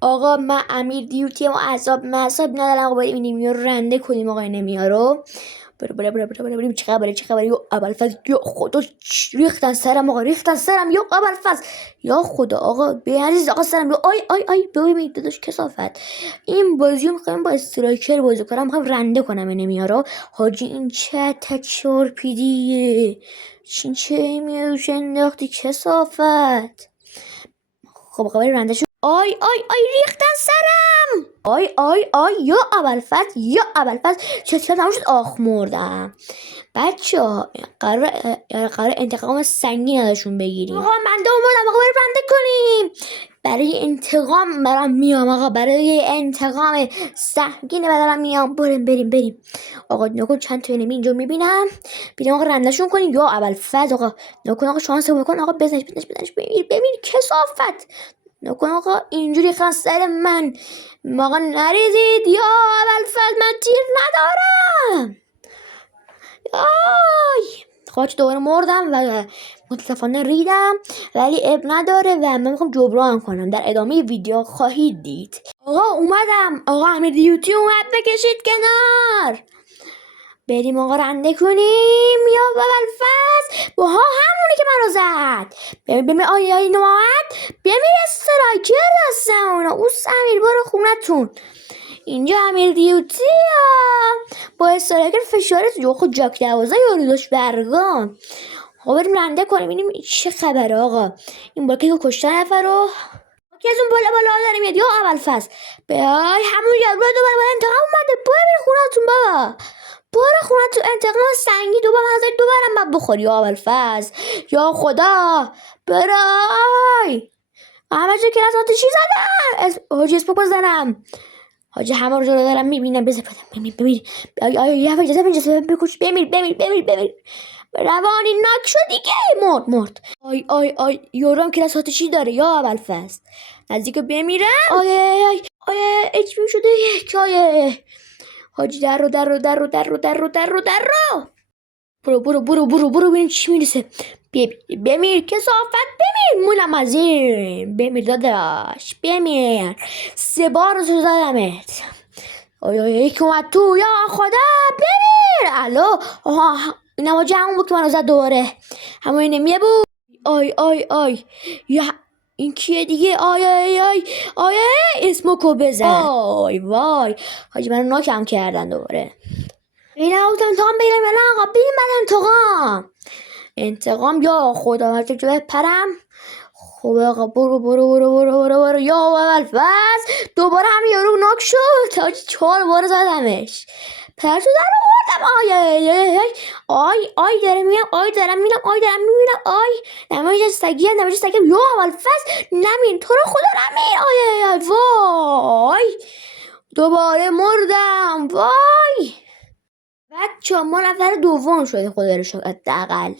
آقا من امیر دیوتی و عذاب ندارم. آقا باید اینیمیا رو رنده کنیم. آقا اینیمیا رو بریم. چه خبره یا ابوالفضل؟ یا خدا ریختن سرم. آقا ریختن سرم یا ابوالفضل. یا خدا آقا بی‌عزیز آقا سرم. یا آی ببین داداش کثافت. این بازی میخوام با استرایکر بازی کنم. میخوام رنده کنم اینیمیا رو. حاجی این چه تچور پیدیه. چه میوش انداختی کثافت. خب آقا رنده شد. آی ریختن سرم. آی یا ابوالفضل چه نموشد آخ مردم. بچه ها قرار انتقام سنگین ازشون بگیریم. آقا من اومدم. آقا بریم رنده کنیم. برای انتقام برام میام. آقا برای انتقام سنگین برام میام. بریم. آقا نکن چند تا انمی اینجا میبینم. بریم آقا رندشون کنیم. یا ابوالفضل آقا نکن. آقا شانس بکن. آقا بزنش بمیر کثافت. نکن آقا اینجوری سر من. آقا نریزید. یا ابوالفضل من تیر ندارم. خواهد دوباره مردم و متاسفانه ریدم، ولی اب نداره و من میخوام جبران کنم. در ادامه ویدیو خواهید دید. آقا اومدم. آقا امیر دیوتی اومد. بکشید کنار. بریم آقا رنده کنیم. یا ابوالفضل با همونی که منو زد. ببین آی نوعد. ببین استرایکر هستم اونا. اوس امیر برو خونتون. اینجا امیر دیوتی با استرایکر فشارت جو خود جاک 12 یارو داشت برگام. خب بریم رنده کنیم ببینیم چه خبره. آقا این بالا که کشته نفر رو که از اون بالا داره میاد. یا ابوالفضل بیای همون یارو دوباره انتقام اومده. برو خونتون بابا. برو خونتون. انتقام سنگی دوباره من بخوری. یا ابوالفضل یا خدا برای همه جا کلاس آتشی زدم. حاجی اسمک بزنم. حاجی همه رو جلو دارم میبینم. بمیر. یه اجازه بکش. بمیر. روانی ناک شد دیگه. مرد. آی یورم کلاس آتشی داره. یا ابوالفضل نزدیک بمیرم. آی اچ پی شده یک. حاجی در رو. برو ببین چی میرسه. بمیر کثافت. بمیر مونم از این. بمیر داداش بمیر. 3 بار رو زدمت. یکی اومد تو. یا خدا بمیر. الو این هم همون بود که منو زد دوباره. همون نمیه بود. آی یا این کیه دیگه. آی اسمکو بزن. وای حاجی منو ناکم کردن دوباره. اینا انتقام بگیرم یا نه آقا. بریم من انتقام. یا خدا هر چه بپرم. خب آقا برو. یا ابوالفضل دوباره هم یارو ناک شد. تا 4 بار زدمش. پرتو در آوردم. آی دارم میرم. نمیشه سگیم. یا ابوالفضل نمین تو رو خدا نمین. آی وای دوباره مردم. وای بچه ما نفر دوم شده خدا رو شکر حداقل.